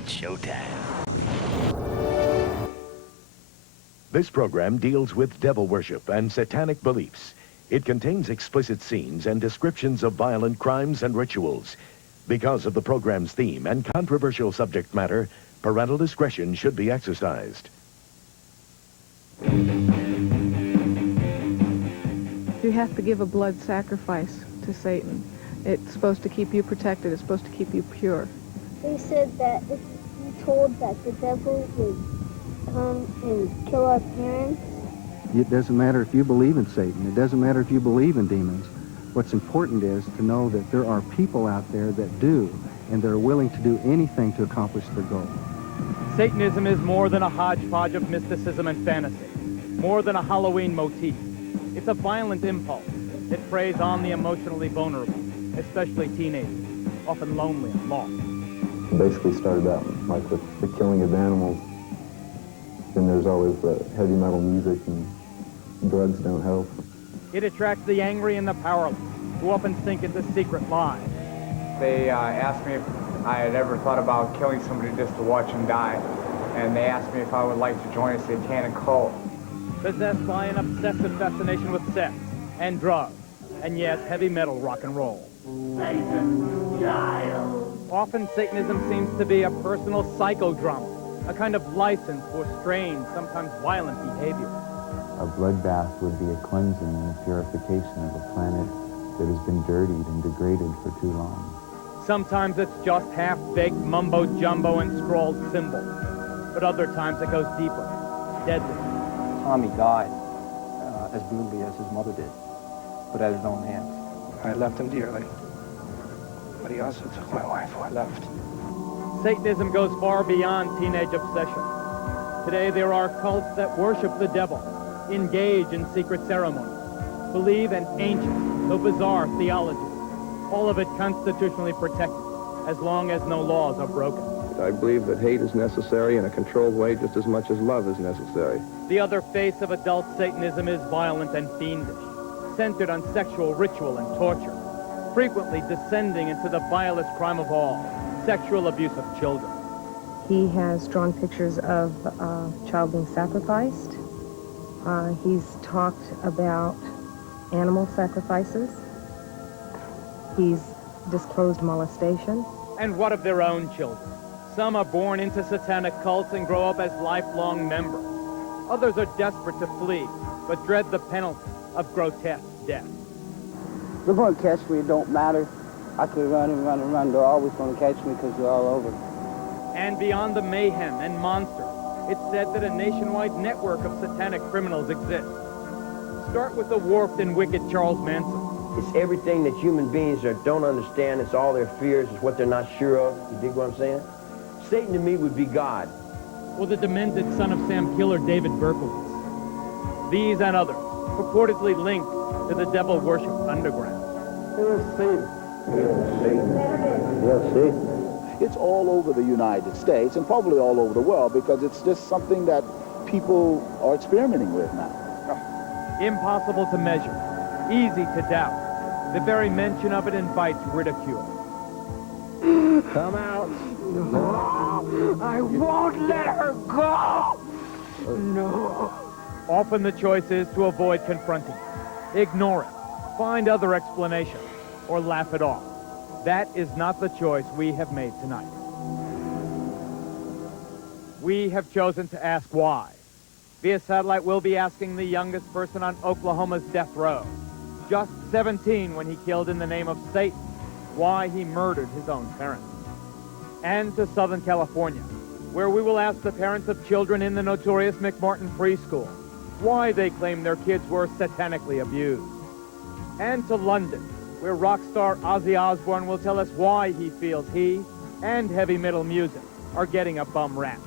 It's showtime. This program deals with devil worship and satanic beliefs. It contains explicit scenes and descriptions of violent crimes and rituals. Because of the program's theme and controversial subject matter, parental discretion should be exercised. You have to give a blood sacrifice to Satan. It's supposed to keep you protected. It's supposed to keep you pure. They said that if you told that the devil would come and kill our parents. It doesn't matter if you believe in Satan. It doesn't matter if you believe in demons. What's important is to know that there are people out there that do, and they're willing to do anything to accomplish their goal. Satanism is more than a hodgepodge of mysticism and fantasy, more than a Halloween motif. It's a violent impulse. It preys on the emotionally vulnerable, especially teenagers, often lonely and lost. It basically started out like with the killing of animals. Then there's always the heavy metal music, and drugs don't help. It attracts the angry and the powerless, who often sink into secret lies. They asked me if I had ever thought about killing somebody just to watch them die, and they asked me if I would like to join a satanic cult. Possessed by an obsessive fascination with sex and drugs, and yes, heavy metal rock and roll. Satan's child. Often Satanism seems to be a personal psychodrama, a kind of license for strange, sometimes violent behavior. A bloodbath would be a cleansing and purification of a planet that has been dirtied and degraded for too long. Sometimes it's just half-baked mumbo-jumbo and scrawled symbols, but other times it goes deeper, deadly. Tommy died as brutally as his mother did, but at his own hands. I loved him dearly, but he also took my wife who I loved. Satanism goes far beyond teenage obsession. Today there are cults that worship the devil, engage in secret ceremonies, believe in ancient, though bizarre theology, all of it constitutionally protected, as long as no laws are broken. I believe that hate is necessary in a controlled way just as much as love is necessary. The other face of adult Satanism is violent and fiendish, centered on sexual ritual and torture, frequently descending into the vilest crime of all, sexual abuse of children. He has drawn pictures of a child being sacrificed. He's talked about animal sacrifices. He's disclosed molestation. And what of their own children? Some are born into satanic cults and grow up as lifelong members. Others are desperate to flee, but dread the penalty of grotesque death. They're going to catch me, it don't matter. I could run and run and run. They're always going to catch me because they're all over. And beyond the mayhem and monsters, it's said that a nationwide network of satanic criminals exists. Start with the warped and wicked Charles Manson. It's everything that human beings don't understand. It's all their fears. It's what they're not sure of. You dig what I'm saying? Satan to me would be God. Or the demented son of Sam killer David Berkowitz. These and others, purportedly linked to the devil worship underground. Here's Satan. Yes, Satan. It's all over the United States and probably all over the world because it's just something that people are experimenting with now. Impossible to measure, easy to doubt. The very mention of it invites ridicule. Come out. No, I won't let her go. No. Often the choice is to avoid confronting it, ignore it, find other explanations, or laugh it off. That is not the choice we have made tonight. We have chosen to ask why. Via satellite, we'll be asking the youngest person on Oklahoma's death row, just 17 when he killed in the name of Satan, why he murdered his own parents. And to Southern California, where we will ask the parents of children in the notorious McMartin preschool why they claim their kids were satanically abused. And to London, where rock star Ozzy Osbourne will tell us why he feels he and heavy metal music are getting a bum rap.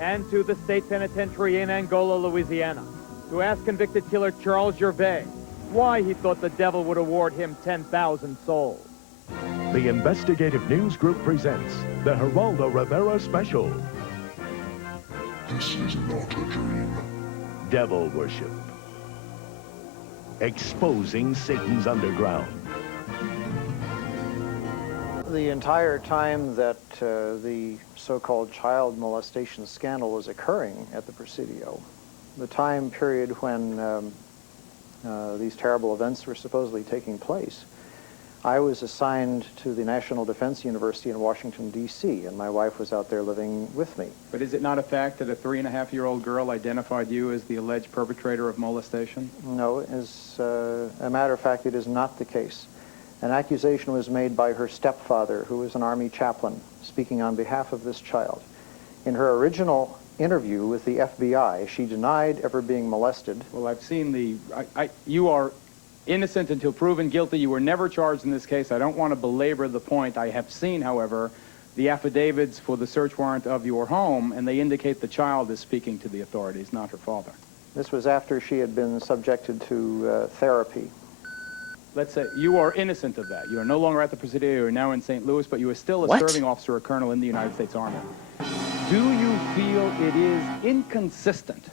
And to the state penitentiary in Angola, Louisiana, to ask convicted killer Charles Gervais why he thought the devil would award him 10,000 souls. The Investigative News Group presents the Geraldo Rivera Special. This is not a dream. Devil Worship. Exposing Satan's underground. The entire time that the so-called child molestation scandal was occurring at the Presidio, the time period when these terrible events were supposedly taking place, I was assigned to the National Defense University in Washington, D.C., and my wife was out there living with me. But is it not a fact that a 3.5-year-old girl identified you as the alleged perpetrator of molestation? No, as a matter of fact, it is not the case. An accusation was made by her stepfather, who was an Army chaplain, speaking on behalf of this child. In her original interview with the FBI, she denied ever being molested. Well, I've seen the... you are innocent until proven guilty. You were never charged in this case. I don't want to belabor the point. I have seen, however, the affidavits for the search warrant of your home, and they indicate the child is speaking to the authorities, not her father. This was after she had been subjected to therapy. Let's say you are innocent of that. You are no longer at the Presidio. You are now in St. Louis, but you are still a serving officer or colonel in the United States Army. Do you feel it is inconsistent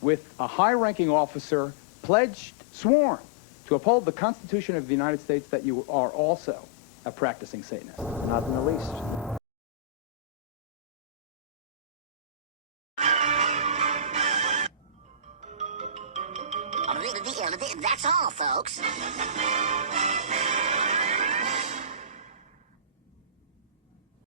with a high-ranking officer pledged, sworn, to uphold the Constitution of the United States that you are also a practicing Satanist? Not in the least. That's all, folks.